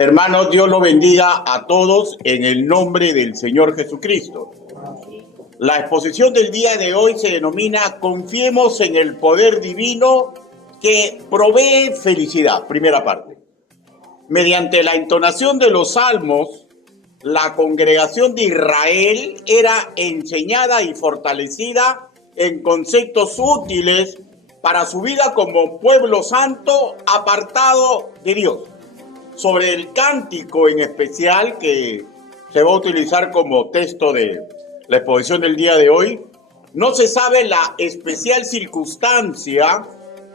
Hermanos, Dios los bendiga a todos en el nombre del Señor Jesucristo. La exposición del día de hoy se denomina Confiemos en el poder divino que provee felicidad. Primera parte. Mediante la entonación de los salmos, la congregación de Israel era enseñada y fortalecida en conceptos útiles para su vida como pueblo santo apartado de Dios. Sobre el cántico en especial que se va a utilizar como texto de la exposición del día de hoy, no se sabe la especial circunstancia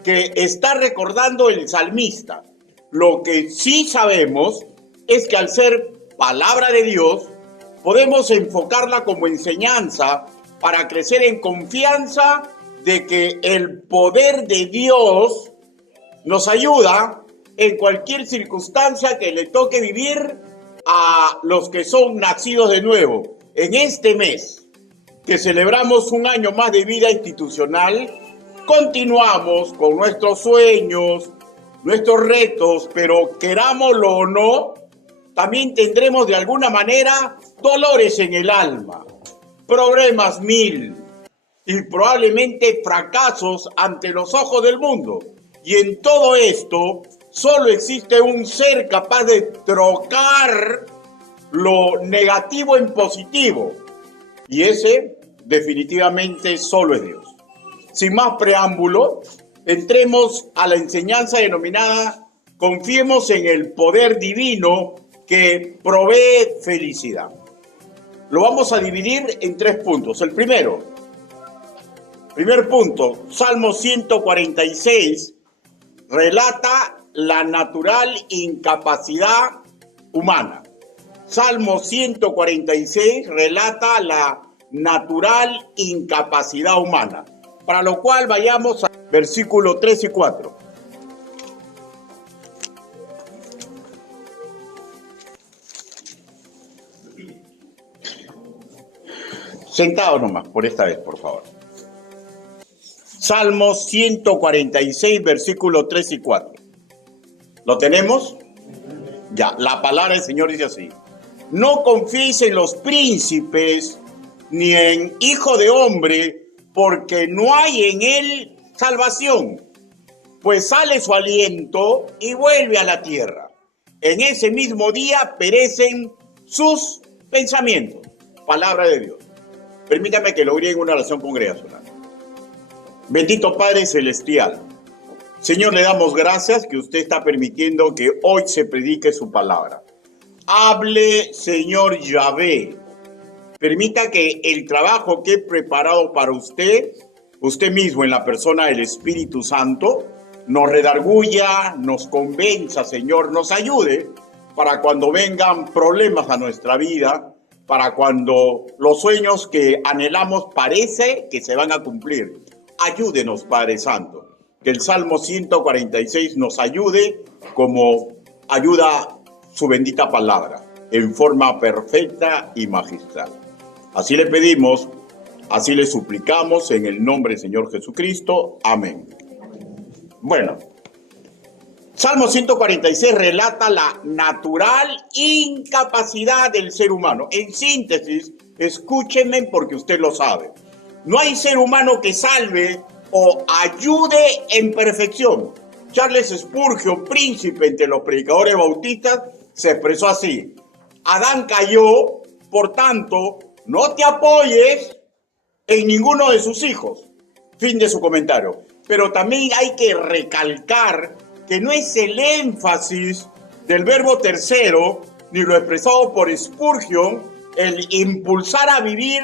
que está recordando el salmista. Lo que sí sabemos es que al ser palabra de Dios, podemos enfocarla como enseñanza para crecer en confianza de que el poder de Dios nos ayuda en cualquier circunstancia que le toque vivir a los que son nacidos de nuevo. En este mes que celebramos un año más de vida institucional, continuamos con nuestros sueños, nuestros retos, pero querámoslo o no, también tendremos de alguna manera dolores en el alma, problemas mil y probablemente fracasos ante los ojos del mundo. Y en todo esto, solo existe un ser capaz de trocar lo negativo en positivo. Y ese, definitivamente, solo es Dios. Sin más preámbulo, entremos a la enseñanza denominada Confiemos en el poder divino que provee felicidad. Lo vamos a dividir en 3 puntos. El primer punto, Salmo 146, relata la natural incapacidad humana. Salmo 146 relata la natural incapacidad humana. Para lo cual vayamos a versículos 3 y 4. Sentados nomás, por esta vez, por favor. Salmo 146, versículos 3 y 4. ¿Lo tenemos? Ya, la palabra del Señor dice así. No confíes en los príncipes, ni en hijo de hombre, porque no hay en él salvación, pues sale su aliento y vuelve a la tierra. En ese mismo día perecen sus pensamientos. Palabra de Dios. Permítame que lo griegue en una oración congregacional. Bendito Padre Celestial, Señor, le damos gracias que usted está permitiendo que hoy se predique su palabra. Hable, Señor Yahvé. Permita que el trabajo que he preparado para usted mismo en la persona del Espíritu Santo, nos redarguya, nos convenza, Señor, nos ayude para cuando vengan problemas a nuestra vida, para cuando los sueños que anhelamos parece que se van a cumplir. Ayúdenos, Padre Santo, que el Salmo 146 nos ayude como ayuda su bendita palabra, en forma perfecta y magistral. Así le pedimos, así le suplicamos en el nombre del Señor Jesucristo. Amén. Bueno, Salmo 146 relata la natural incapacidad del ser humano. En síntesis, escúchenme porque usted lo sabe. No hay ser humano que salve o ayude en perfección. Charles Spurgeon, príncipe entre los predicadores bautistas, se expresó así. Adán cayó, por tanto, no te apoyes en ninguno de sus hijos. Fin de su comentario. Pero también hay que recalcar que no es el énfasis del verbo tercero, ni lo expresado por Spurgeon, el impulsar a vivir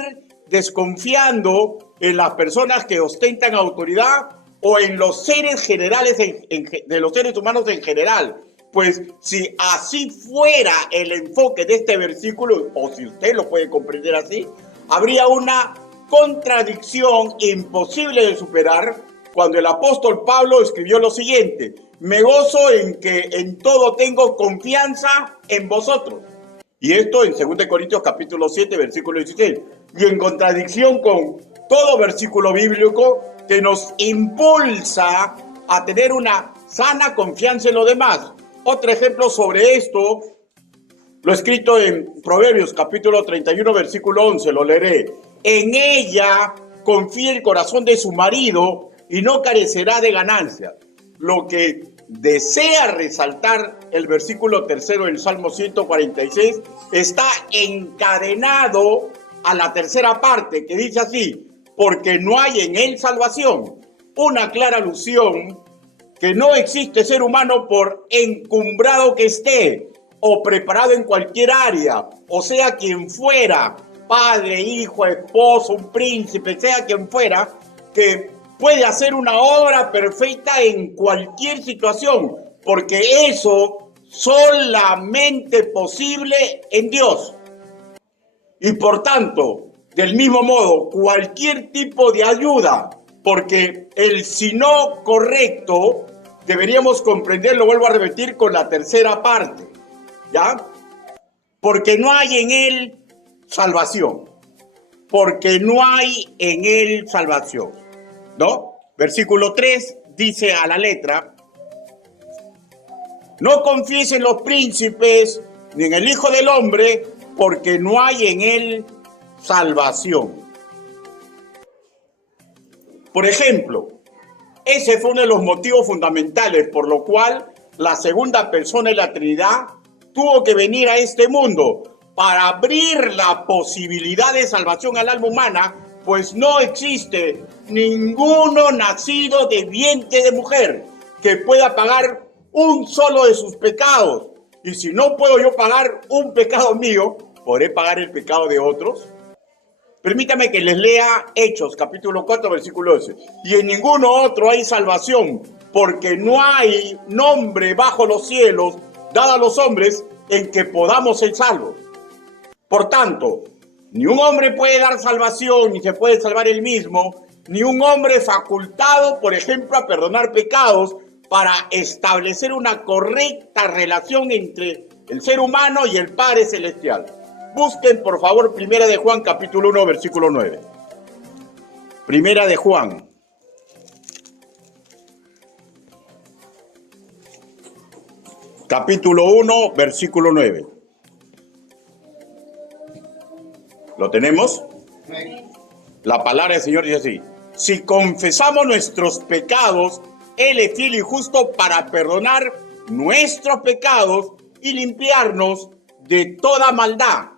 desconfiando en las personas que ostentan autoridad o en los seres generales de los seres humanos en general. Pues si así fuera el enfoque de este versículo, o si usted lo puede comprender así, habría una contradicción imposible de superar cuando el apóstol Pablo escribió lo siguiente: me gozo en que en todo tengo confianza en vosotros. Y esto en 2 Corintios capítulo 7, versículo 16. Y en contradicción con todo versículo bíblico que nos impulsa a tener una sana confianza en los demás. Otro ejemplo sobre esto, lo escrito en Proverbios capítulo 31, versículo 11, lo leeré. En ella confía el corazón de su marido y no carecerá de ganancia. Lo que desea resaltar el versículo tercero del Salmo 146 está encadenado a la tercera parte, que dice así: porque no hay en él salvación. Una clara alusión que no existe ser humano, por encumbrado que esté o preparado en cualquier área, o sea quien fuera, padre, hijo, esposo, un príncipe, sea quien fuera, que puede hacer una obra perfecta en cualquier situación, porque eso solamente posible en Dios. Y por tanto, del mismo modo, cualquier tipo de ayuda, porque el si no correcto deberíamos comprenderlo, vuelvo a repetir, con la tercera parte, ¿ya? Porque no hay en él salvación. Porque no hay en él salvación, ¿no? Versículo 3 dice a la letra: no confíes en los príncipes ni en el Hijo del Hombre, porque no hay en él salvación. Por ejemplo, ese fue uno de los motivos fundamentales por lo cual la segunda persona de la Trinidad tuvo que venir a este mundo, para abrir la posibilidad de salvación al alma humana, pues no existe ninguno nacido de vientre de mujer que pueda pagar un solo de sus pecados. Y si no puedo yo pagar un pecado mío, ¿podré pagar el pecado de otros? Permítame que les lea Hechos, capítulo 4, versículo 12. Y en ninguno otro hay salvación, porque no hay nombre bajo los cielos dado a los hombres en que podamos ser salvos. Por tanto, ni un hombre puede dar salvación, ni se puede salvar él mismo, ni un hombre facultado, por ejemplo, a perdonar pecados para establecer una correcta relación entre el ser humano y el Padre Celestial. Busquen, por favor, Primera de Juan, capítulo 1, versículo 9. Primera de Juan. Capítulo 1, versículo 9. ¿Lo tenemos? La palabra del Señor dice así: si confesamos nuestros pecados, Él es fiel y justo para perdonar nuestros pecados y limpiarnos de toda maldad.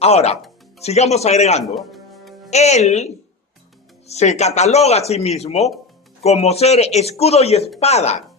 Ahora, sigamos agregando. Él se cataloga a sí mismo como ser escudo y espada,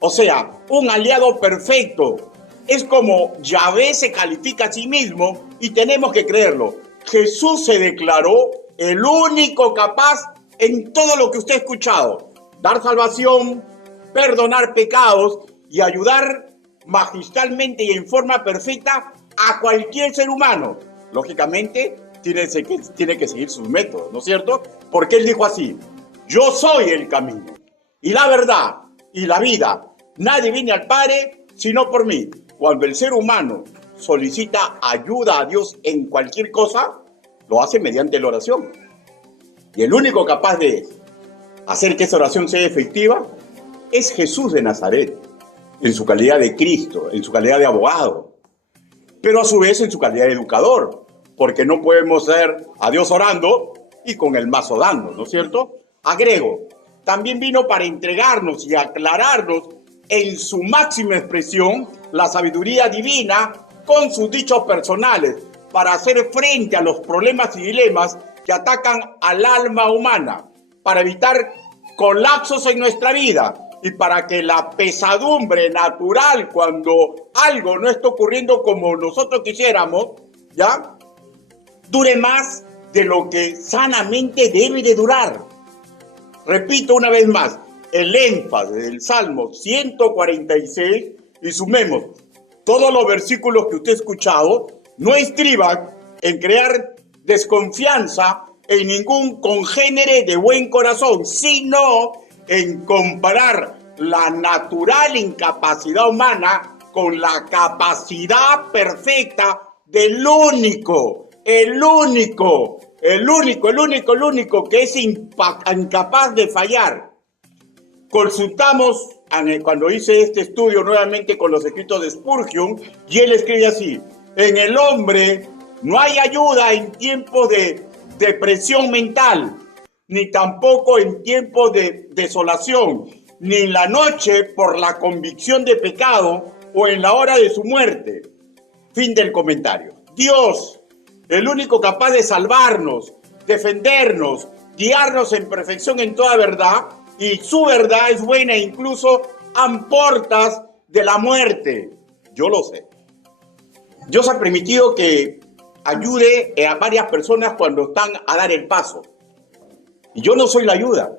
o sea, un aliado perfecto. Es como Yahvé se califica a sí mismo y tenemos que creerlo. Jesús se declaró el único capaz en todo lo que usted ha escuchado: dar salvación, perdonar pecados y ayudar magistralmente y en forma perfecta a cualquier ser humano. Lógicamente, tiene que seguir sus métodos, ¿no es cierto? Porque Él dijo así: yo soy el camino y la verdad y la vida. Nadie viene al Padre sino por mí. Cuando el ser humano solicita ayuda a Dios en cualquier cosa, lo hace mediante la oración. Y el único capaz de hacer que esa oración sea efectiva es Jesús de Nazaret, en su calidad de Cristo, en su calidad de abogado, pero a su vez en su calidad de educador, porque no podemos ser a Dios orando y con el mazo dando, ¿no es cierto? Agrego, también vino para entregarnos y aclararnos en su máxima expresión la sabiduría divina con sus dichos personales, para hacer frente a los problemas y dilemas que atacan al alma humana, para evitar colapsos en nuestra vida y para que la pesadumbre natural, cuando algo no está ocurriendo como nosotros quisiéramos, ¿ya?, dure más de lo que sanamente debe de durar. Repito una vez más, el énfasis del Salmo 146, y sumemos todos los versículos que usted ha escuchado, no estriban en crear desconfianza en ningún congénere de buen corazón, sino en comparar la natural incapacidad humana con la capacidad perfecta del único que es incapaz de fallar. Consultamos cuando hice este estudio nuevamente con los escritos de Spurgeon, y él escribe así: en el hombre no hay ayuda en tiempos de depresión mental, ni tampoco en tiempos de desolación, ni en la noche por la convicción de pecado o en la hora de su muerte. Fin del comentario. Dios, el único capaz de salvarnos, defendernos, guiarnos en perfección en toda verdad, y su verdad es buena e incluso a portas de la muerte. Yo lo sé. Dios ha permitido que ayude a varias personas cuando están a dar el paso. Y yo no soy la ayuda,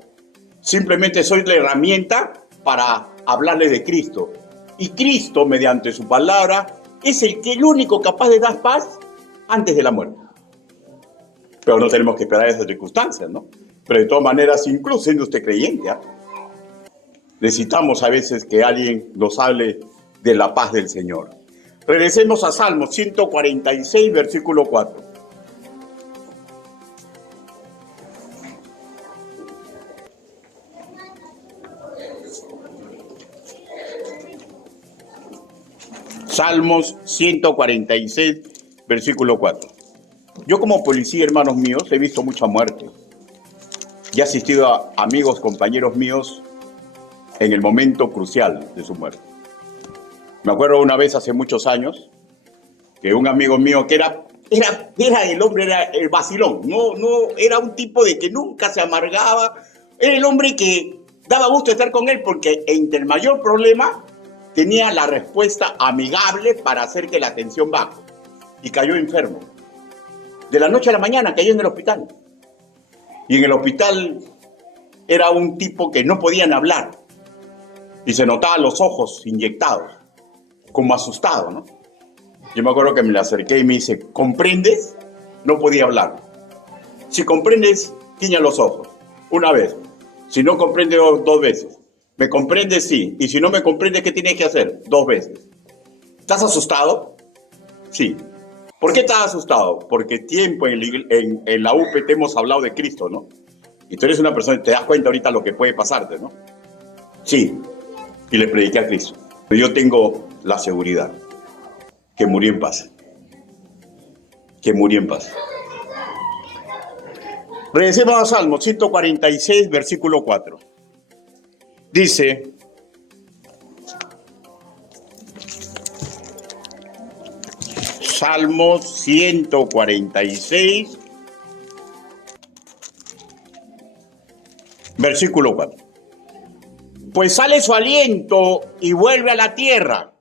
simplemente soy la herramienta para hablarle de Cristo. Y Cristo, mediante su palabra, es el único capaz de dar paz antes de la muerte. Pero no tenemos que esperar esas circunstancias, ¿no? Pero de todas maneras, incluso siendo usted creyente, necesitamos a veces que alguien nos hable de la paz del Señor. Regresemos a Salmos 146, versículo 4. Salmos 146, versículo 4. Yo como policía, hermanos míos, he visto mucha muerte. Y he asistido a amigos, compañeros míos en el momento crucial de su muerte. Me acuerdo una vez hace muchos años que un amigo mío que era el hombre, era el vacilón, no era un tipo de que nunca se amargaba, era el hombre que daba gusto estar con él porque entre el mayor problema tenía la respuesta amigable para hacer que la tensión baje, y cayó enfermo. De la noche a la mañana cayó en el hospital. Y en el hospital era un tipo que no podían hablar. Y se notaban los ojos inyectados, como asustado, ¿no? Yo me acuerdo que me le acerqué y me dice: ¿comprendes? No podía hablar. Si comprendes, guiña los ojos. Una vez. Si no comprendes, dos veces. ¿Me comprendes? Sí. Y si no me comprendes, ¿qué tienes que hacer? 2 veces. ¿Estás asustado? Sí. ¿Por qué estás asustado? Porque tiempo en la UP te hemos hablado de Cristo, ¿no? Y tú eres una persona, te das cuenta ahorita lo que puede pasarte, ¿no? Sí. Y le prediqué a Cristo. Pero yo tengo la seguridad que murió en paz. Que murió en paz. Regresemos a Salmo 146, versículo 4. Dice: Salmo 146, versículo 4. Pues sale su aliento y vuelve a la tierra.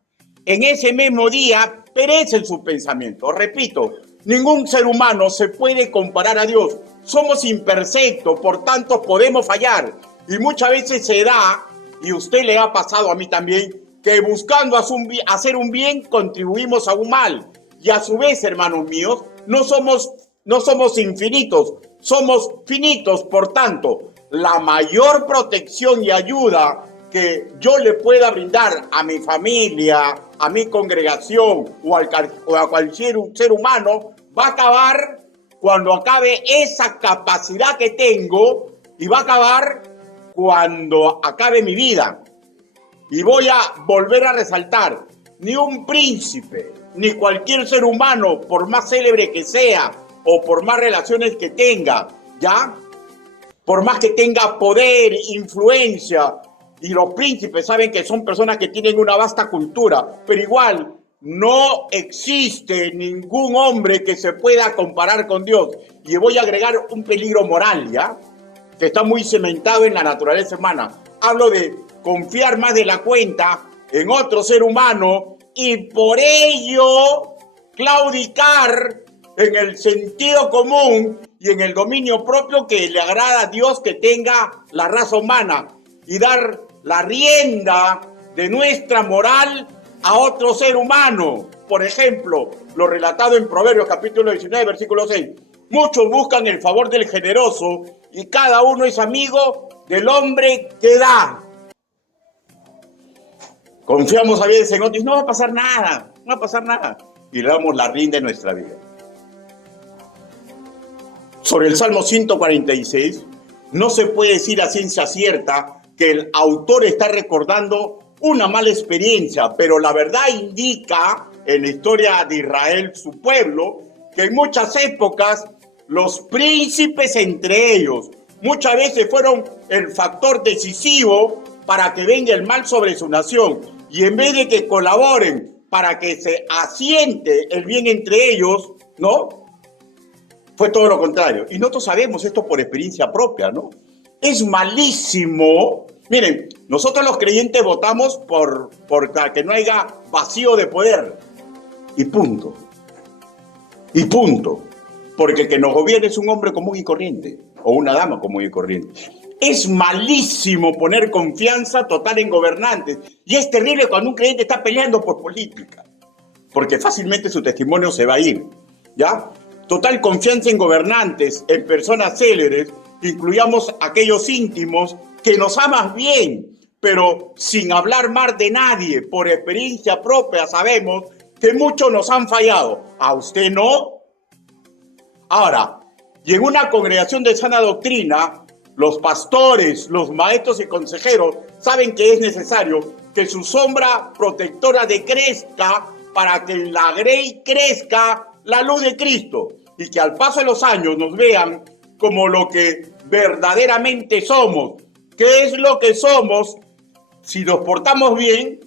En ese mismo día perecen sus pensamientos. Repito, ningún ser humano se puede comparar a Dios. Somos imperfectos, por tanto podemos fallar. Y muchas veces se da, y a usted le ha pasado, a mí también, que buscando hacer un bien contribuimos a un mal. Y a su vez, hermanos míos, no somos infinitos, somos finitos. Por tanto, la mayor protección y ayuda que yo le pueda brindar a mi familia, a mi congregación o a cualquier ser humano va a acabar cuando acabe esa capacidad que tengo, y va a acabar cuando acabe mi vida. Y voy a volver a resaltar: ni un príncipe, ni cualquier ser humano, por más célebre que sea o por más relaciones que tenga, ¿ya? Por más que tenga poder, influencia, y los príncipes saben que son personas que tienen una vasta cultura, pero igual no existe ningún hombre que se pueda comparar con Dios. Y voy a agregar un peligro moral, ¿ya? Que está muy cementado en la naturaleza humana. Hablo de confiar más de la cuenta en otro ser humano y por ello claudicar en el sentido común y en el dominio propio que le agrada a Dios que tenga la raza humana, y dar la rienda de nuestra moral a otro ser humano. Por ejemplo, lo relatado en Proverbios capítulo 19, versículo 6. Muchos buscan el favor del generoso y cada uno es amigo del hombre que da. Confiamos a veces en otros, no va a pasar nada, no va a pasar nada. Y le damos la rienda de nuestra vida. Sobre el Salmo 146, no se puede decir a ciencia cierta que el autor está recordando una mala experiencia, pero la verdad indica en la historia de Israel, su pueblo, que en muchas épocas los príncipes entre ellos muchas veces fueron el factor decisivo para que venga el mal sobre su nación. Y en vez de que colaboren para que se asiente el bien entre ellos, ¿no? Fue todo lo contrario. Y nosotros sabemos esto por experiencia propia, ¿no? Es malísimo. Miren, nosotros los creyentes votamos por que no haya vacío de poder. Y punto. Y punto. Porque el que nos gobierna es un hombre común y corriente. O una dama común y corriente. Es malísimo poner confianza total en gobernantes. Y es terrible cuando un creyente está peleando por política. Porque fácilmente su testimonio se va a ir. ¿Ya? Total confianza en gobernantes, en personas céleres, incluyamos aquellos íntimos que nos aman bien, pero sin hablar mal de nadie. Por experiencia propia sabemos que muchos nos han fallado. ¿A usted no? Ahora, y en una congregación de sana doctrina, los pastores, los maestros y consejeros saben que es necesario que su sombra protectora decrezca para que en la grey crezca la luz de Cristo y que al paso de los años nos vean como lo que verdaderamente somos. ¿Qué es lo que somos? Si nos portamos bien,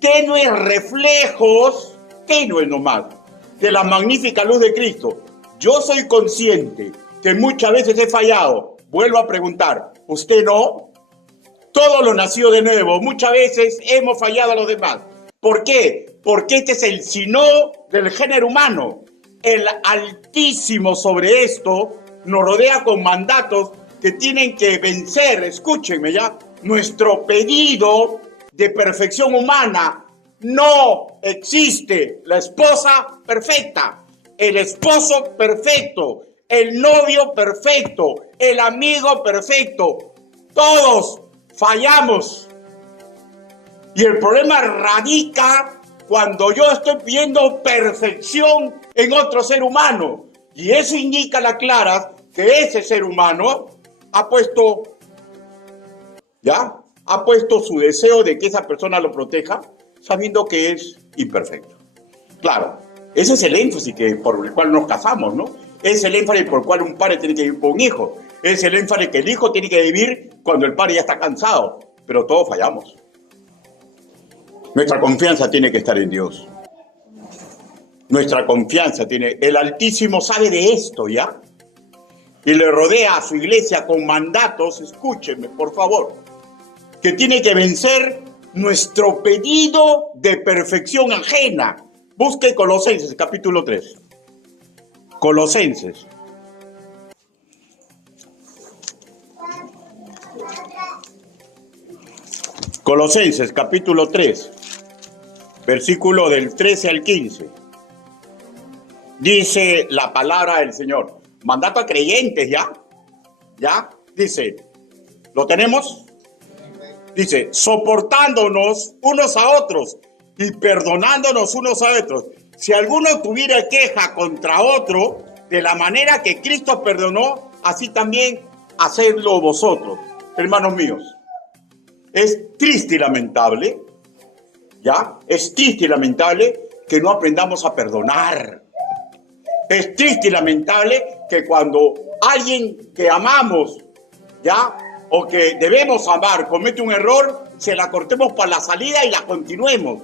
tenues reflejos, tenues nomás, de la magnífica luz de Cristo. Yo soy consciente que muchas veces he fallado. Vuelvo a preguntar, ¿usted no? Todo lo nació de nuevo. Muchas veces hemos fallado a los demás. ¿Por qué? Porque este es el sino del género humano. El Altísimo sobre esto nos rodea con mandatos que tienen que vencer, escúchenme ya, nuestro pedido de perfección humana. No existe la esposa perfecta, el esposo perfecto, el novio perfecto, el amigo perfecto. Todos fallamos. Y el problema radica cuando yo estoy pidiendo perfección en otro ser humano. Y eso indica a la clara que ese ser humano ha puesto su deseo de que esa persona lo proteja, sabiendo que es imperfecto. Claro, ese es el énfasis por el cual nos casamos, ¿no? Es el énfasis por el cual un padre tiene que vivir con un hijo. Es el énfasis que el hijo tiene que vivir cuando el padre ya está cansado. Pero todos fallamos. Nuestra confianza tiene que estar en Dios. Nuestra confianza tiene... El Altísimo sabe de esto, ¿ya? Y le rodea a su iglesia con mandatos, escúchenme, por favor, que tiene que vencer nuestro pedido de perfección ajena. Busque Colosenses, capítulo 3. Colosenses. Colosenses, capítulo 3, versículo del 13 al 15. Dice la palabra del Señor. Mandato a creyentes, ¿ya? ¿Ya? Dice, ¿lo tenemos? Dice, soportándonos unos a otros y perdonándonos unos a otros. Si alguno tuviera queja contra otro, de la manera que Cristo perdonó, así también hacedlo vosotros, hermanos míos. Es triste y lamentable, ¿ya? Es triste y lamentable que no aprendamos a perdonar. Es triste y lamentable que cuando alguien que amamos, ¿ya? O que debemos amar, comete un error, se la cortemos para la salida y la continuemos.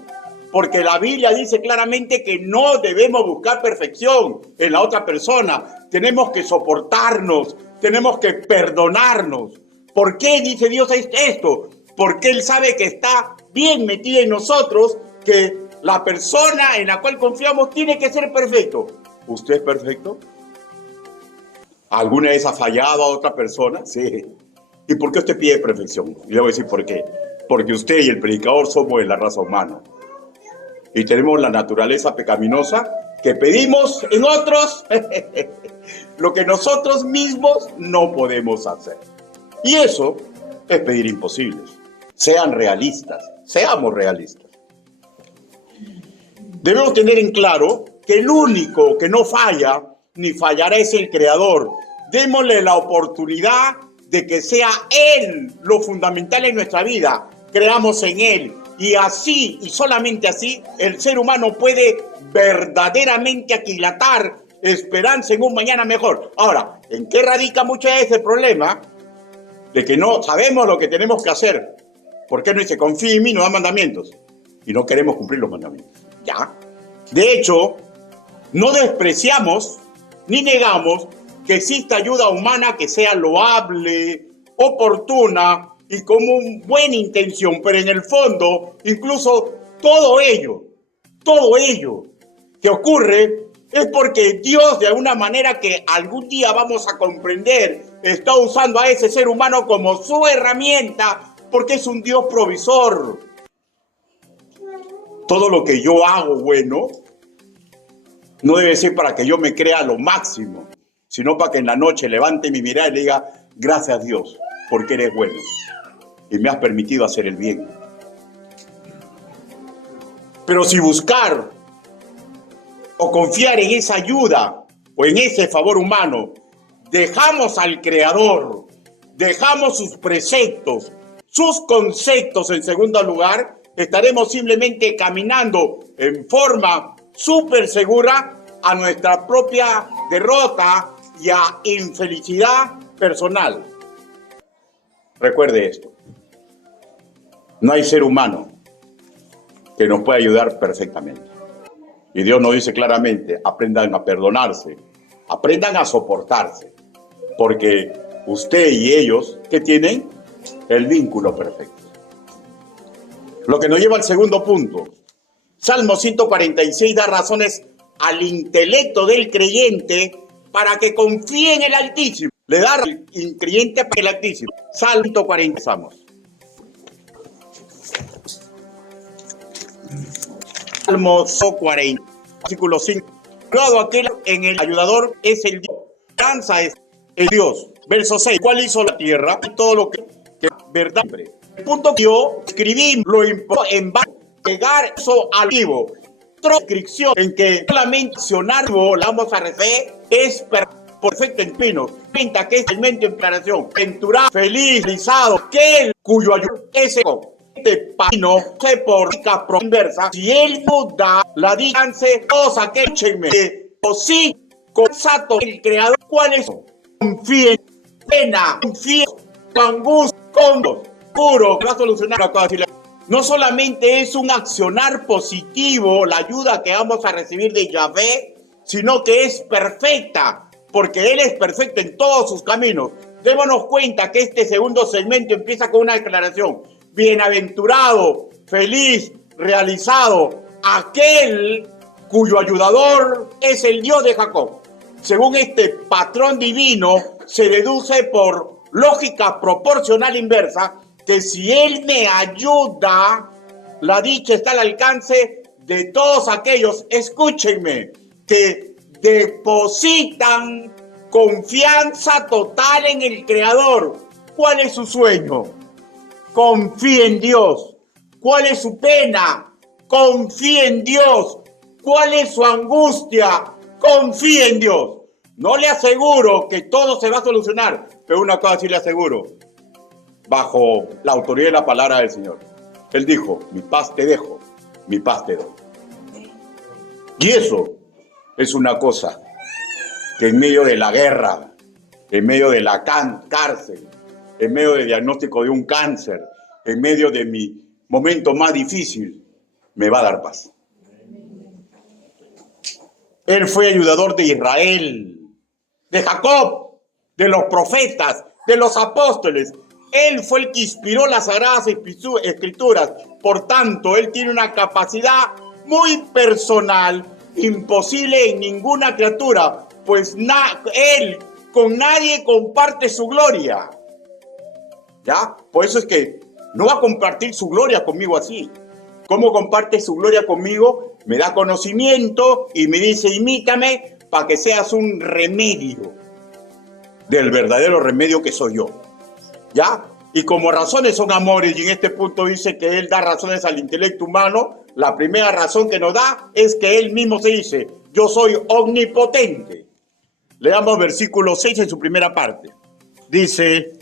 Porque la Biblia dice claramente que no debemos buscar perfección en la otra persona. Tenemos que soportarnos, tenemos que perdonarnos. ¿Por qué dice Dios esto? Porque Él sabe que está bien metida en nosotros, que la persona en la cual confiamos tiene que ser perfecto. ¿Usted es perfecto? ¿Alguna vez ha fallado a otra persona? Sí. ¿Y por qué usted pide perfección? Y le voy a decir por qué. Porque usted y el predicador somos de la raza humana. Y tenemos la naturaleza pecaminosa que pedimos en otros lo que nosotros mismos no podemos hacer. Y eso es pedir imposibles. Sean realistas, seamos realistas. Debemos tener en claro que el único que no falla ni fallará es el Creador. Démosle la oportunidad de que sea Él lo fundamental en nuestra vida. Creamos en Él. Y así, y solamente así, el ser humano puede verdaderamente aquilatar esperanza en un mañana mejor. Ahora, ¿en qué radica mucho ese problema? De que no sabemos lo que tenemos que hacer. ¿Por qué no dice, confía en mí, no da mandamientos? Y no queremos cumplir los mandamientos. ¿Ya? De hecho, no despreciamos ni negamos que exista ayuda humana que sea loable, oportuna y con una buena intención, pero en el fondo, incluso todo ello que ocurre es porque Dios, de alguna manera que algún día vamos a comprender, está usando a ese ser humano como su herramienta, porque es un Dios provisor. Todo lo que yo hago bueno no debe ser para que yo me crea lo máximo, sino para que en la noche levante mi mirada y le diga, gracias Dios, porque eres bueno y me has permitido hacer el bien. Pero si buscar o confiar en esa ayuda o en ese favor humano, dejamos al Creador, dejamos sus preceptos, sus conceptos en segundo lugar, estaremos simplemente caminando en forma súper segura a nuestra propia derrota y a infelicidad personal. Recuerde esto, no hay ser humano que nos pueda ayudar perfectamente. Y Dios nos dice claramente, aprendan a perdonarse, aprendan a soportarse, porque usted y ellos, ¿qué tienen? El vínculo perfecto. Lo que nos lleva al segundo punto. Salmo 146 da razones al intelecto del creyente para que confíe en el Altísimo. Le da al creyente para el Altísimo. Salmo 140. Salmo 40, versículo 5. Todo aquel en el ayudador es el Dios. Cansa es el Dios. Verso 6. ¿Cuál hizo la tierra? Y todo lo que verdad. El punto que yo escribí lo impongo en base a llegar eso al vivo. Otra descripción en que solamente accionarlo la vamos a recibir es perfecto en pinos. Pinta que es el mente en declaración. Venturado, feliz, realizado, aquel cuyo ayuda es este pino se por rica inversa. Si él no da la díganse, todos aquellos que o sí, con sato el creador, ¿cuál es? Confíen, pena, confíen, angustia, condos. Puro, que va a solucionar la cosa. No solamente es un accionar positivo la ayuda que vamos a recibir de Yahvé, sino que es perfecta, porque Él es perfecto en todos sus caminos. Démonos cuenta que este segundo segmento empieza con una declaración. Bienaventurado, feliz, realizado, aquel cuyo ayudador es el Dios de Jacob. Según este patrón divino, se deduce por lógica proporcional inversa que si Él me ayuda, la dicha está al alcance de todos aquellos, escúchenme, que depositan confianza total en el Creador. ¿Cuál es su sueño? Confía en Dios. ¿Cuál es su pena? Confía en Dios. ¿Cuál es su angustia? Confía en Dios. No le aseguro que todo se va a solucionar, pero una cosa sí le aseguro, bajo la autoridad de la palabra del Señor. Él dijo, mi paz te dejo, mi paz te doy. Y eso es una cosa que en medio de la guerra, en medio de la cárcel, en medio del diagnóstico de un cáncer, en medio de mi momento más difícil, me va a dar paz. Él fue ayudador de Israel, de Jacob, de los profetas, de los apóstoles. Él fue el que inspiró las Sagradas Escrituras. Por tanto, Él tiene una capacidad muy personal, imposible en ninguna criatura, pues Él con nadie comparte su gloria. ¿Ya? Por eso es que no va a compartir su gloria conmigo así. ¿Cómo comparte su gloria conmigo? Me da conocimiento y me dice, imítame para que seas un remedio del verdadero remedio que soy yo. ¿Ya? Y como razones son amores, y en este punto dice que Él da razones al intelecto humano, la primera razón que nos da es que Él mismo se dice, yo soy omnipotente. Leamos versículo 6 en su primera parte. Dice,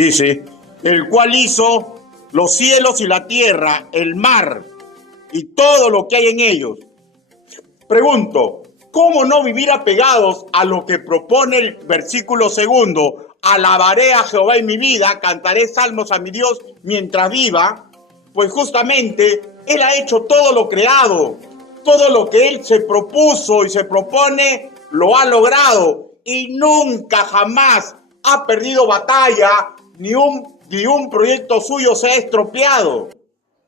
Dice, el cual hizo los cielos y la tierra, el mar y todo lo que hay en ellos. Pregunto, ¿cómo no vivir apegados a lo que propone el versículo segundo? Alabaré a Jehová en mi vida, cantaré salmos a mi Dios mientras viva. Pues justamente Él ha hecho todo lo creado, todo lo que Él se propuso y se propone, lo ha logrado. Y nunca jamás ha perdido batalla, ni un proyecto suyo se ha estropeado,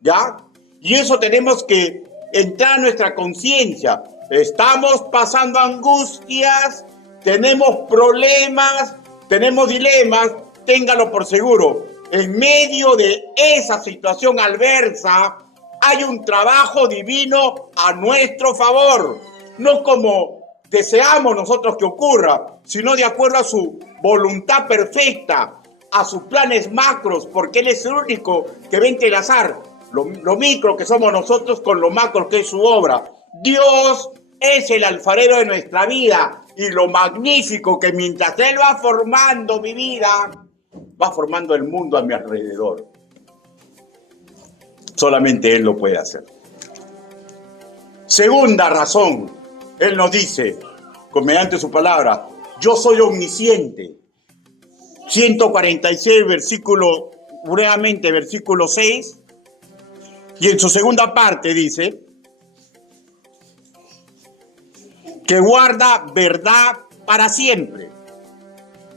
¿ya? Y eso tenemos que entrar a nuestra conciencia. Estamos pasando angustias, tenemos problemas, tenemos dilemas, téngalo por seguro. En medio de esa situación adversa, hay un trabajo divino a nuestro favor. No como deseamos nosotros que ocurra, sino de acuerdo a su voluntad perfecta, a sus planes macros, porque Él es el único que va a entrelazar lo micro que somos nosotros con lo macro que es su obra. Dios es el alfarero de nuestra vida y lo magnífico que mientras Él va formando mi vida, va formando el mundo a mi alrededor. Solamente Él lo puede hacer. Segunda razón, Él nos dice, mediante su palabra, yo soy omnisciente. 146, brevemente, versículo 6. Y en su segunda parte dice que guarda verdad para siempre.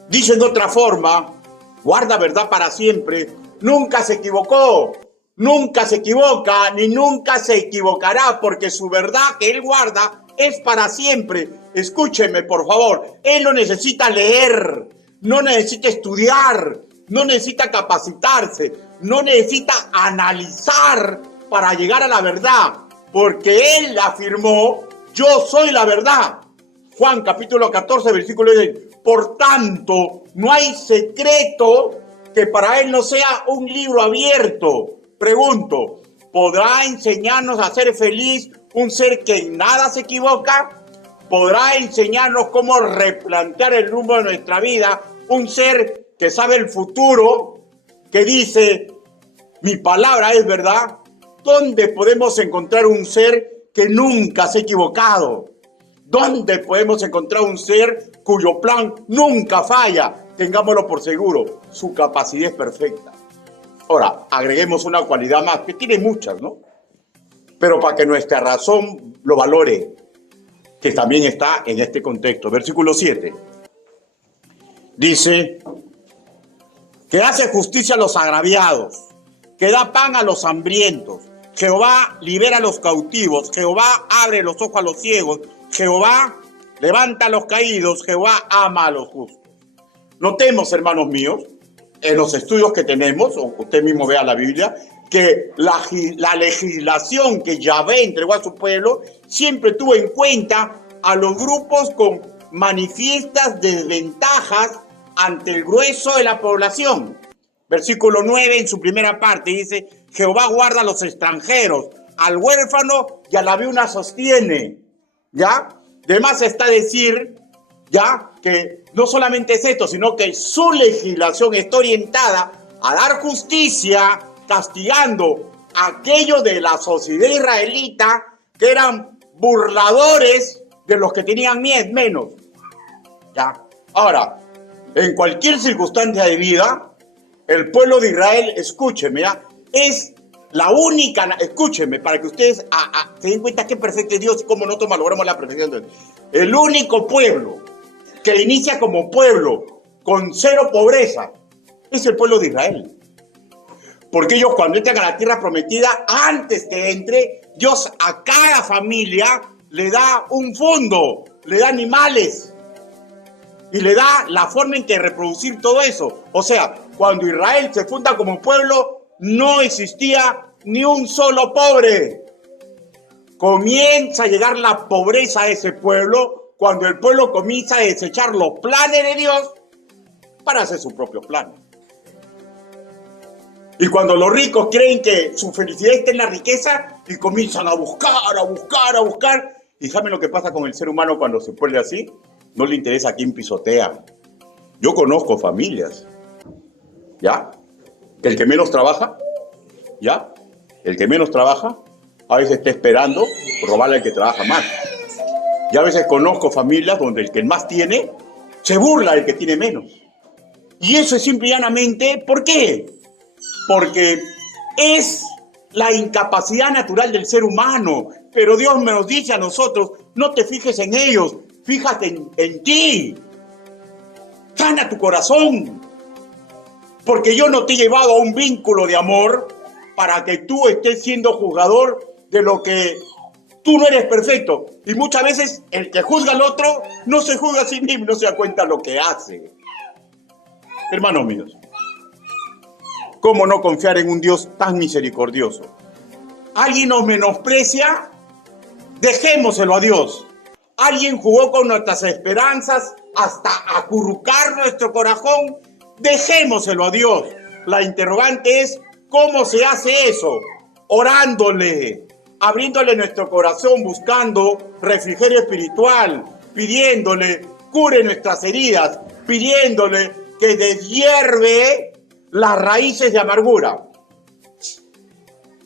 Dice de otra forma, guarda verdad para siempre. Nunca se equivocó, nunca se equivoca, ni nunca se equivocará, porque su verdad que Él guarda es para siempre. Escúcheme, por favor, Él no necesita leer, no necesita estudiar, no necesita capacitarse, no necesita analizar para llegar a la verdad, porque Él afirmó, yo soy la verdad. Juan capítulo 14, versículo 10. Por tanto, no hay secreto que para Él no sea un libro abierto. Pregunto, ¿podrá enseñarnos a ser feliz un ser que en nada se equivoca? ¿Podrá enseñarnos cómo replantear el rumbo de nuestra vida un ser que sabe el futuro, que dice, mi palabra es verdad? ¿Dónde podemos encontrar un ser que nunca se ha equivocado? ¿Dónde podemos encontrar un ser cuyo plan nunca falla? Tengámoslo por seguro, su capacidad es perfecta. Ahora, agreguemos una cualidad más, que tiene muchas, ¿no? Pero para que nuestra razón lo valore, que también está en este contexto. Versículo 7. Dice, que hace justicia a los agraviados, que da pan a los hambrientos. Jehová libera a los cautivos, Jehová abre los ojos a los ciegos, Jehová levanta a los caídos, Jehová ama a los justos. Notemos, hermanos míos, en los estudios que tenemos, o usted mismo vea la Biblia, que la legislación que Yahvé entregó a su pueblo siempre tuvo en cuenta a los grupos con manifiestas desventajas ante el grueso de la población. Versículo 9 en su primera parte dice, Jehová guarda a los extranjeros, al huérfano y a la viuda sostiene. ¿Ya? De más está decir, ya, que no solamente es esto, sino que su legislación está orientada a dar justicia, castigando a aquellos de la sociedad israelita que eran burladores de los que tenían menos. ¿Ya? Ahora, en cualquier circunstancia de vida, el pueblo de Israel, escúcheme, ¿ya? Es la única, escúcheme, para que ustedes se den cuenta qué perfecto es Dios y cómo nosotros malogramos la perfección de Dios. El único pueblo que inicia como pueblo con cero pobreza es el pueblo de Israel. Porque ellos cuando entran a la tierra prometida, antes que entre, Dios a cada familia le da un fondo, le da animales y le da la forma en que reproducir todo eso. O sea, cuando Israel se funda como pueblo, no existía ni un solo pobre. Comienza a llegar la pobreza a ese pueblo cuando el pueblo comienza a desechar los planes de Dios para hacer sus propios planes. Y cuando los ricos creen que su felicidad está en la riqueza y comienzan a buscar. Y ¿saben lo que pasa con el ser humano cuando se vuelve así? No le interesa a quién pisotea. Yo conozco familias ¿Ya? El que menos trabaja, ¿ya? El que menos trabaja, a veces está esperando robarle al que trabaja más. Y a veces conozco familias donde el que más tiene se burla del que tiene menos. Y eso es simple y llanamente, ¿por qué? Porque es la incapacidad natural del ser humano. Pero Dios nos dice a nosotros, no te fijes en ellos, fíjate en ti. Sana tu corazón. Porque yo no te he llevado a un vínculo de amor para que tú estés siendo juzgador de lo que tú no eres perfecto. Y muchas veces el que juzga al otro no se juzga a sí mismo, no se da cuenta de lo que hace. Hermanos míos, ¿cómo no confiar en un Dios tan misericordioso? ¿Alguien nos menosprecia? Dejémoselo a Dios. ¿Alguien jugó con nuestras esperanzas hasta acurrucar nuestro corazón? Dejémoselo a Dios. La interrogante es, ¿cómo se hace eso? Orándole, abriéndole nuestro corazón, buscando refrigerio espiritual, pidiéndole cure nuestras heridas, pidiéndole que deshierve las raíces de amargura.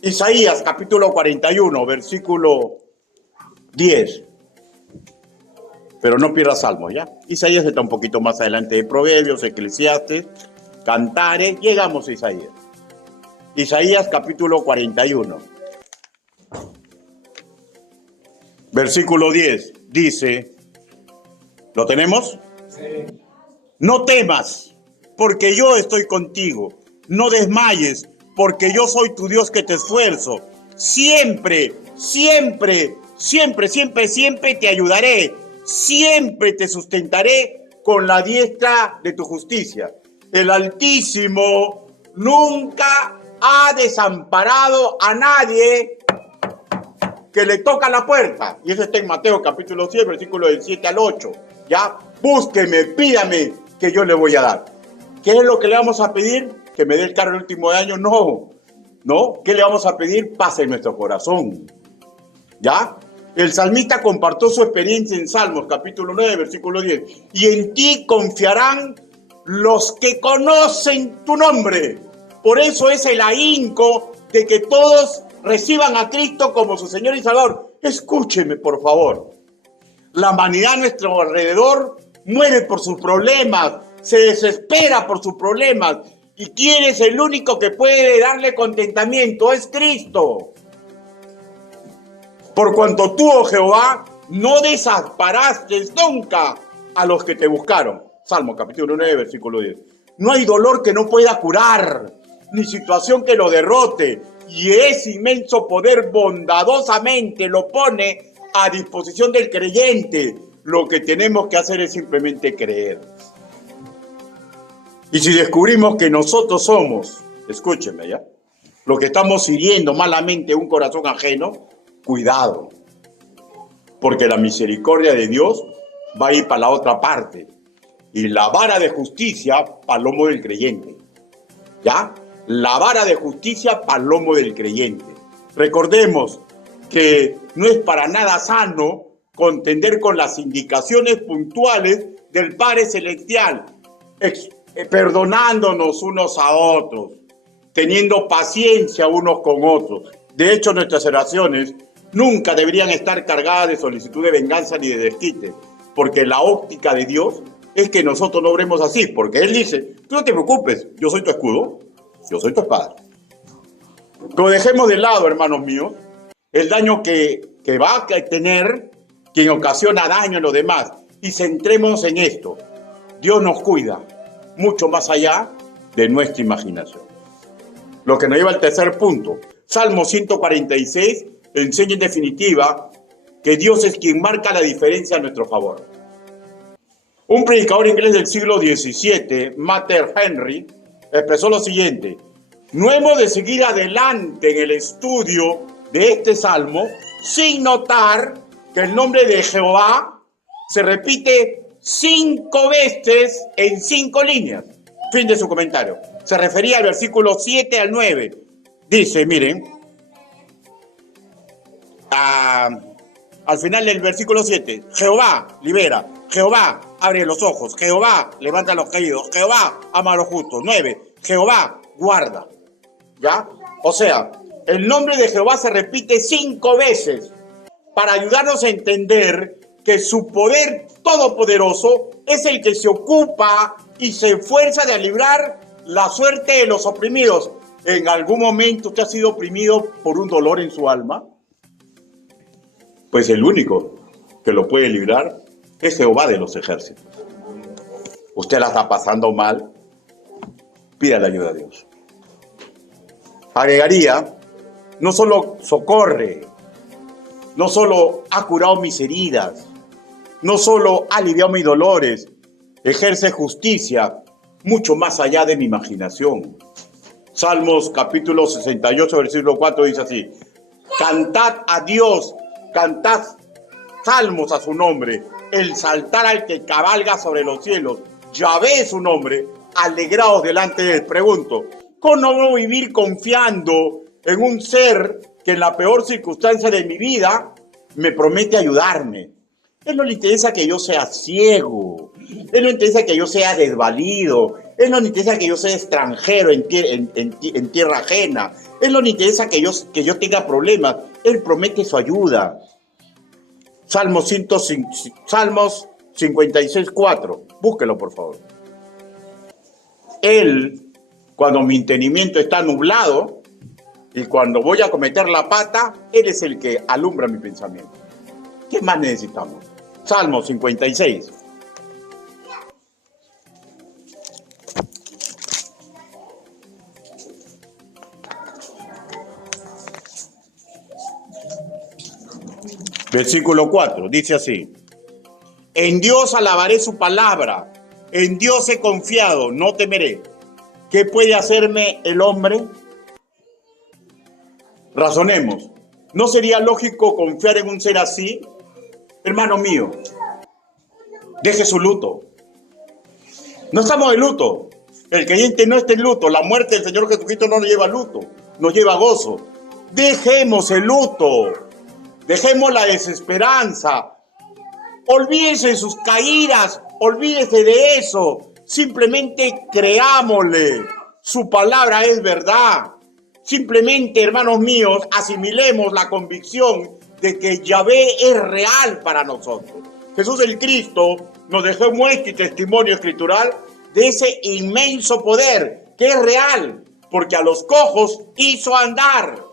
Isaías capítulo 41, versículo 10. Pero no pierdas Salmos, ¿ya? Isaías está un poquito más adelante de Proverbios, Eclesiastes, Cantares. Llegamos a Isaías. Isaías capítulo 41. Versículo 10. Dice, ¿lo tenemos? Sí. No temas, porque yo estoy contigo. No desmayes, porque yo soy tu Dios que te esfuerzo. Siempre, siempre, siempre, siempre, siempre te ayudaré. Siempre te sustentaré con la diestra de tu justicia. El Altísimo nunca ha desamparado a nadie que le toca la puerta. Y eso está en Mateo capítulo 7, versículo del 7 al 8. Ya, búsqueme, pídame, que yo le voy a dar. ¿Qué es lo que le vamos a pedir? ¿Que me dé el carro el último de año? No. ¿No? ¿Qué le vamos a pedir? Paz en nuestro corazón. ¿Ya? El salmista compartió su experiencia en Salmos, capítulo 9, versículo 10. Y en ti confiarán los que conocen tu nombre. Por eso es el ahínco de que todos reciban a Cristo como su Señor y Salvador. Escúcheme, por favor. La humanidad a nuestro alrededor muere por sus problemas, se desespera por sus problemas. ¿Y quién es el único que puede darle contentamiento? Es Cristo. Por cuanto tú, oh Jehová, no desamparaste nunca a los que te buscaron. Salmo capítulo 9, versículo 10. No hay dolor que no pueda curar, ni situación que lo derrote. Y ese inmenso poder bondadosamente lo pone a disposición del creyente. Lo que tenemos que hacer es simplemente creer. Y si descubrimos que nosotros somos, escúchenme ya, lo que estamos hiriendo malamente un corazón ajeno, cuidado, porque la misericordia de Dios va a ir para la otra parte y la vara de justicia para el lomo del creyente. ¿Ya? La vara de justicia para el lomo del creyente. Recordemos que no es para nada sano contender con las indicaciones puntuales del Padre Celestial, perdonándonos unos a otros, teniendo paciencia unos con otros. De hecho, nuestras oraciones nunca deberían estar cargadas de solicitud de venganza ni de desquite, porque la óptica de Dios es que nosotros no obremos así, porque Él dice, tú no te preocupes, yo soy tu escudo, yo soy tu espada. Pero dejemos de lado, hermanos míos, el daño que va a tener quien ocasiona daño a los demás, y centrémonos en esto. Dios nos cuida mucho más allá de nuestra imaginación. Lo que nos lleva al tercer punto. Salmo 146 enseña en definitiva que Dios es quien marca la diferencia a nuestro favor. Un predicador inglés del siglo XVII, Mater Henry, expresó lo siguiente: no hemos de seguir adelante en el estudio de este salmo sin notar que el nombre de Jehová se repite 5 veces en 5 líneas. Fin de su comentario. Se refería al versículo 7 al 9. Dice, miren, al final del versículo 7, Jehová libera, Jehová abre los ojos, Jehová levanta a los caídos, Jehová ama a los justos. 9, Jehová guarda, ¿ya? O sea, el nombre de Jehová se repite 5 veces para ayudarnos a entender que su poder todopoderoso es el que se ocupa y se esfuerza de librar la suerte de los oprimidos. ¿En algún momento usted ha sido oprimido por un dolor en su alma? Pues el único que lo puede librar es Jehová de los ejércitos. Usted la está pasando mal, pida la ayuda a Dios. Agregaría, no solo socorre, no solo ha curado mis heridas, no solo ha aliviado mis dolores, ejerce justicia mucho más allá de mi imaginación. Salmos capítulo 68, versículo 4 dice así: cantad a Dios, cantad salmos a su nombre, el saltar al que cabalga sobre los cielos. Yahvé es su nombre, alegraos delante de él. Pregunto, ¿cómo no vivir confiando en un ser que en la peor circunstancia de mi vida me promete ayudarme? Él no le interesa que yo sea ciego, él no le interesa que yo sea desvalido, él no le interesa que yo sea extranjero en tierra ajena, él no le interesa que yo tenga problemas, él promete su ayuda. Salmos 56, 4, búsquelo por favor. Él, cuando mi entendimiento está nublado y cuando voy a cometer la pata, él es el que alumbra mi pensamiento. ¿Qué más necesitamos? Salmo 56. Versículo 4, dice así: en Dios alabaré su palabra, en Dios he confiado, no temeré. ¿Qué puede hacerme el hombre? Razonemos. ¿No sería lógico confiar en un ser así? Hermano mío, deje su luto. No estamos de luto. El creyente no está en luto. La muerte del Señor Jesucristo no nos lleva a luto, nos lleva a gozo. Dejemos el luto. Dejemos la desesperanza. Olvídese de sus caídas. Olvídese de eso. Simplemente creámosle. Su palabra es verdad. Simplemente, hermanos míos, asimilemos la convicción de que Yahvé es real para nosotros. Jesús el Cristo nos dejó muestra y testimonio escritural de ese inmenso poder que es real, porque a los cojos hizo andar,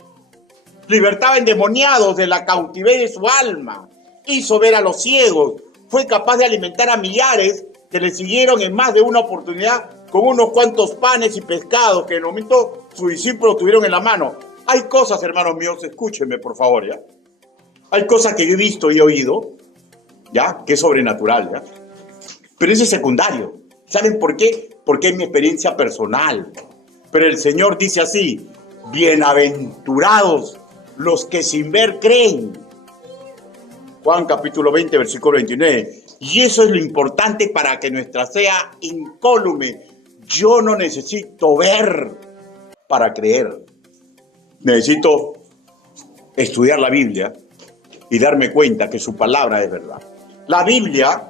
libertaba a endemoniados de la cautividad de su alma, hizo ver a los ciegos, fue capaz de alimentar a millares que le siguieron en más de una oportunidad con unos cuantos panes y pescados que en el momento sus discípulos tuvieron en la mano. Hay cosas, hermanos míos, escúchenme por favor, ¿ya? Hay cosas que yo he visto y he oído, ¿ya? Que es sobrenatural, ¿ya? Pero ese es secundario. ¿Saben por qué? Porque es mi experiencia personal. Pero el Señor dice así: bienaventurados los que sin ver creen. Juan capítulo 20, versículo 29. Y eso es lo importante para que nuestra sea incólume. Yo no necesito ver para creer. Necesito estudiar la Biblia y darme cuenta que su palabra es verdad. La Biblia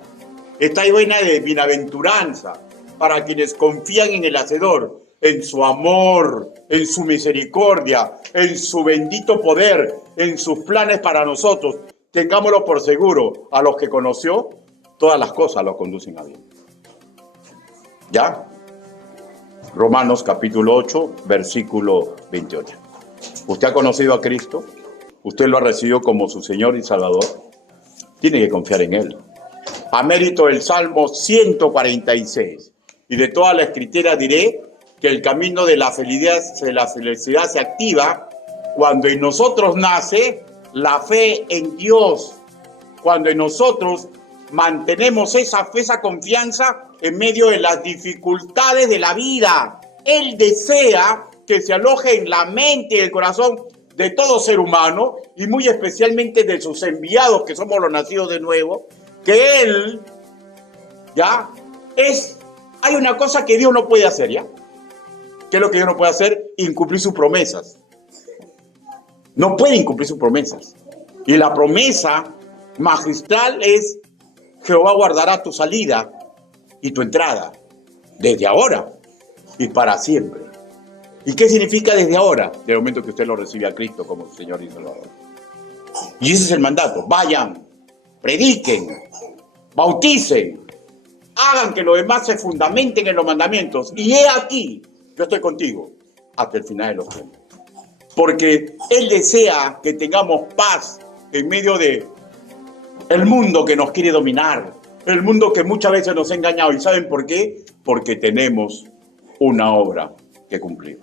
está llena de bienaventuranza para quienes confían en el Hacedor, en su amor, en su misericordia, en su bendito poder, en sus planes para nosotros. Tengámoslo por seguro, a los que conoció, todas las cosas los conducen a bien. ¿Ya? Romanos capítulo 8, versículo 28. ¿Usted ha conocido a Cristo? ¿Usted lo ha recibido como su Señor y Salvador? Tiene que confiar en Él. A mérito del Salmo 146 y de toda la Escritura diré que el camino de la felicidad se activa cuando en nosotros nace la fe en Dios, cuando en nosotros mantenemos esa fe, esa confianza en medio de las dificultades de la vida. Él desea que se aloje en la mente y el corazón de todo ser humano y muy especialmente de sus enviados, que somos los nacidos de nuevo, que Él, ¿ya? Hay una cosa que Dios no puede hacer, ¿ya? ¿Qué es lo que Dios no puede hacer? Incumplir sus promesas. No puede incumplir sus promesas. Y la promesa magistral es: Jehová guardará tu salida y tu entrada desde ahora. y para siempre. ¿Y qué significa desde ahora? Desde el momento que usted lo recibe a Cristo como su Señor y Salvador. Y ese es el mandato. Vayan, prediquen, bauticen, hagan que los demás se fundamenten en los mandamientos. Y he aquí, yo estoy contigo hasta el final de los tiempos. Porque Él desea que tengamos paz en medio de el mundo que nos quiere dominar, el mundo que muchas veces nos ha engañado. ¿Y saben por qué? Porque tenemos una obra que cumplir.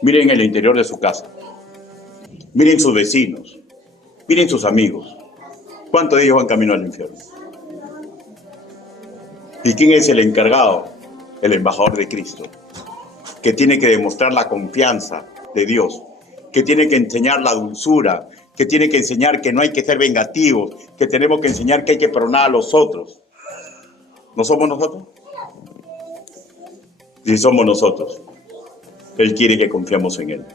Miren el interior de su casa, miren sus vecinos, miren sus amigos. ¿Cuántos de ellos van camino al infierno? ¿Y quién es el encargado? El embajador de Cristo, que tiene que demostrar la confianza de Dios, que tiene que enseñar la dulzura, que tiene que enseñar que no hay que ser vengativos, que tenemos que enseñar que hay que perdonar a los otros. ¿No somos nosotros? Si somos nosotros, Él quiere que confiemos en Él.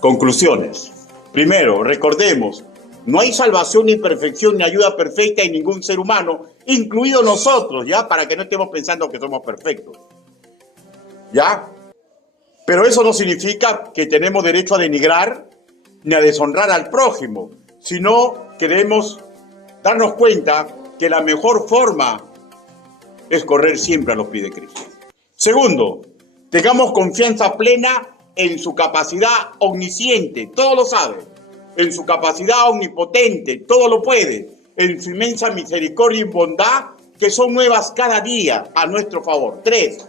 Conclusiones. Primero, recordemos, no hay salvación ni perfección ni ayuda perfecta en ningún ser humano, incluido nosotros, ¿ya? Para que no estemos pensando que somos perfectos. ¿Ya? Pero eso no significa que tenemos derecho a denigrar ni a deshonrar al prójimo, sino que debemos darnos cuenta que la mejor forma es correr siempre a los pies de Cristo. Segundo, tengamos confianza plena en su capacidad omnisciente, todo lo sabe, en su capacidad omnipotente, todo lo puede, en su inmensa misericordia y bondad que son nuevas cada día a nuestro favor. 3.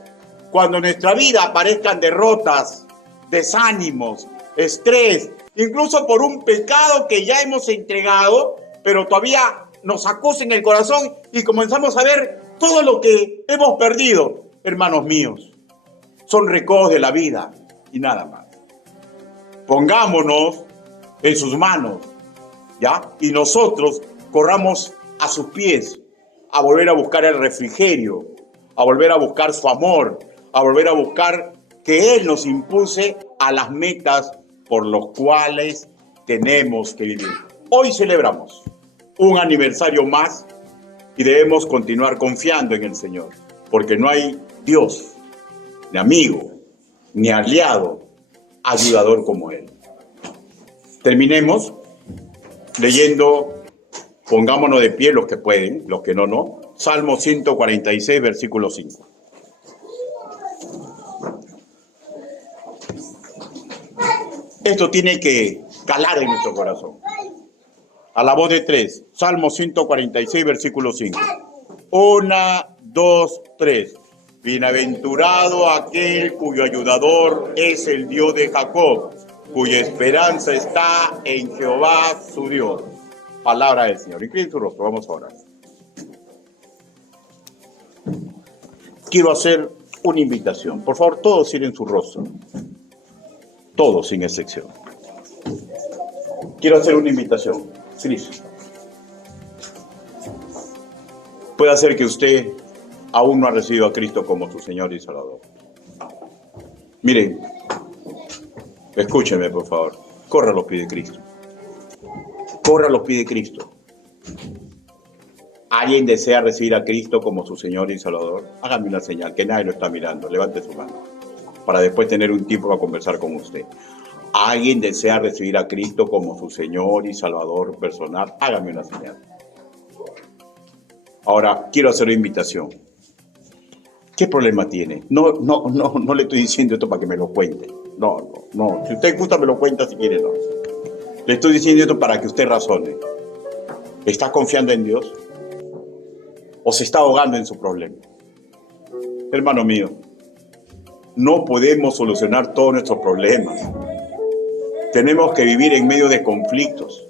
Cuando en nuestra vida aparezcan derrotas, desánimos, estrés, incluso por un pecado que ya hemos entregado, pero todavía nos acusa en el corazón y comenzamos a ver todo lo que hemos perdido, hermanos míos, son recodos de la vida y nada más. Pongámonos en sus manos, ¿ya? Y nosotros corramos a sus pies, a volver a buscar el refrigerio, a volver a buscar su amor, a volver a buscar que Él nos impulse a las metas por las cuales tenemos que vivir. Hoy celebramos un aniversario más y debemos continuar confiando en el Señor, porque no hay Dios, ni amigo, ni aliado, ayudador como Él. Terminemos leyendo, pongámonos de pie los que pueden, los que no, no. Salmo 146, versículo 5. Esto tiene que calar en nuestro corazón. A la voz de 3, Salmo 146, versículo 5. 1, 2, 3. Bienaventurado aquel cuyo ayudador es el Dios de Jacob, cuya esperanza está en Jehová su Dios. Palabra del Señor. Incline su rostro, vamos a orar. Quiero hacer una invitación. Por favor, todos cierren su rostro. Todos, sin excepción. Quiero hacer una invitación. Cris. Puede ser que usted aún no ha recibido a Cristo como su Señor y Salvador. Miren, escúcheme por favor. Corra a los pies de Cristo. Corra a los pies de Cristo. ¿Alguien desea recibir a Cristo como su Señor y Salvador? Hágame una señal, que nadie lo está mirando. Levante su mano para después tener un tiempo para conversar con usted. ¿Alguien desea recibir a Cristo como su Señor y Salvador personal? Hágame una señal. Ahora, quiero hacer una invitación. ¿Qué problema tiene? No le estoy diciendo esto para que me lo cuente. No. Si usted gusta, me lo cuenta, si quiere, no. Le estoy diciendo esto para que usted razone. ¿Está confiando en Dios? ¿O se está ahogando en su problema? Hermano mío, no podemos solucionar todos nuestros problemas. Tenemos que vivir en medio de conflictos.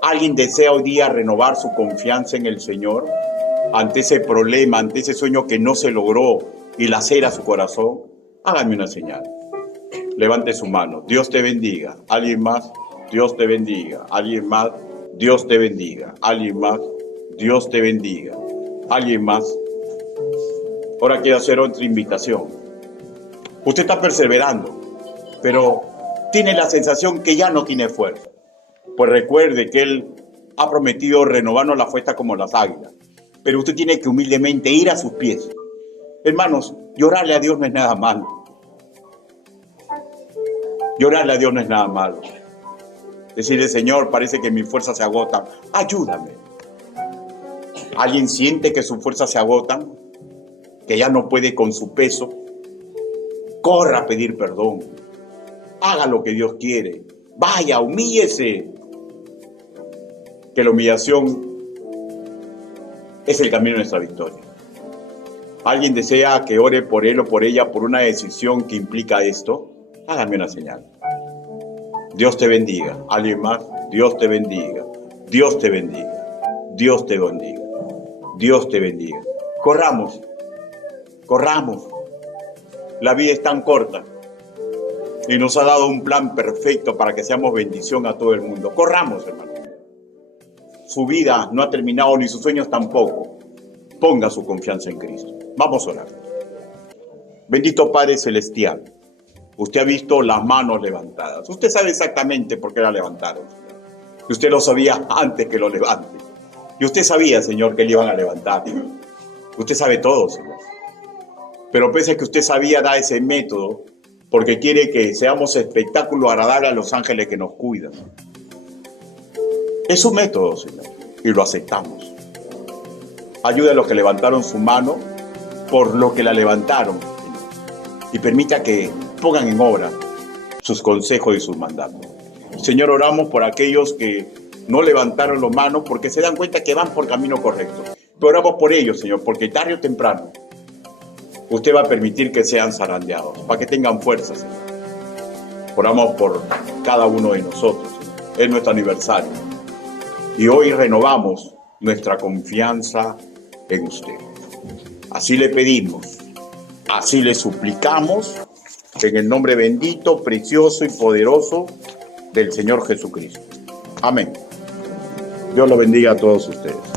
¿Alguien desea hoy día renovar su confianza en el Señor ante ese problema, ante ese sueño que no se logró y lacera su corazón? Hágame una señal. Levante su mano. Dios te bendiga. ¿Alguien más? Dios te bendiga. ¿Alguien más? Dios te bendiga. ¿Alguien más? Dios te bendiga. ¿Alguien más? Ahora quiero hacer otra invitación. Usted está perseverando, pero tiene la sensación que ya no tiene fuerza. Pues recuerde que Él ha prometido renovarnos la fuerza como las águilas. Pero usted tiene que humildemente ir a sus pies Hermanos, llorarle a Dios no es nada malo. Llorarle a Dios no es nada malo. Decirle, Señor, parece que mis fuerzas se agotan. Ayúdame. ¿Alguien siente que sus fuerzas se agotan? Que ya no puede con su peso. Corra a pedir perdón. Haga lo que Dios quiere. Vaya, humíllese. Que la humillación es el camino de nuestra victoria. ¿Alguien desea que ore por él o por ella por una decisión que implica esto? Hágame una señal. Dios te bendiga. ¿Alguien más? Dios te bendiga. Dios te bendiga. Dios te bendiga. Dios te bendiga. Corramos. Corramos. La vida es tan corta y nos ha dado un plan perfecto para que seamos bendición a todo el mundo. Corramos, hermano. Su vida no ha terminado, ni sus sueños tampoco. Ponga su confianza en Cristo. Vamos a orar. Bendito Padre Celestial, usted ha visto las manos levantadas. Usted sabe exactamente por qué las levantaron. Y usted lo sabía antes que lo levante. Y usted sabía, Señor, que le iban a levantar. Usted sabe todo, Señor. Pero pese a que usted sabía, da ese método porque quiere que seamos espectáculo agradable a los ángeles que nos cuidan. Es un método, Señor, y lo aceptamos. Ayude a los que levantaron su mano por lo que la levantaron, Señor, y permita que pongan en obra sus consejos y sus mandatos. Señor, oramos por aquellos que no levantaron la mano porque se dan cuenta que van por camino correcto. Pero oramos por ellos, Señor, porque tarde o temprano usted va a permitir que sean zarandeados, para que tengan fuerza, Señor. Oramos por cada uno de nosotros, Señor. Es nuestro aniversario. Y hoy renovamos nuestra confianza en usted. Así le pedimos, así le suplicamos, en el nombre bendito, precioso y poderoso del Señor Jesucristo. Amén. Dios lo bendiga a todos ustedes.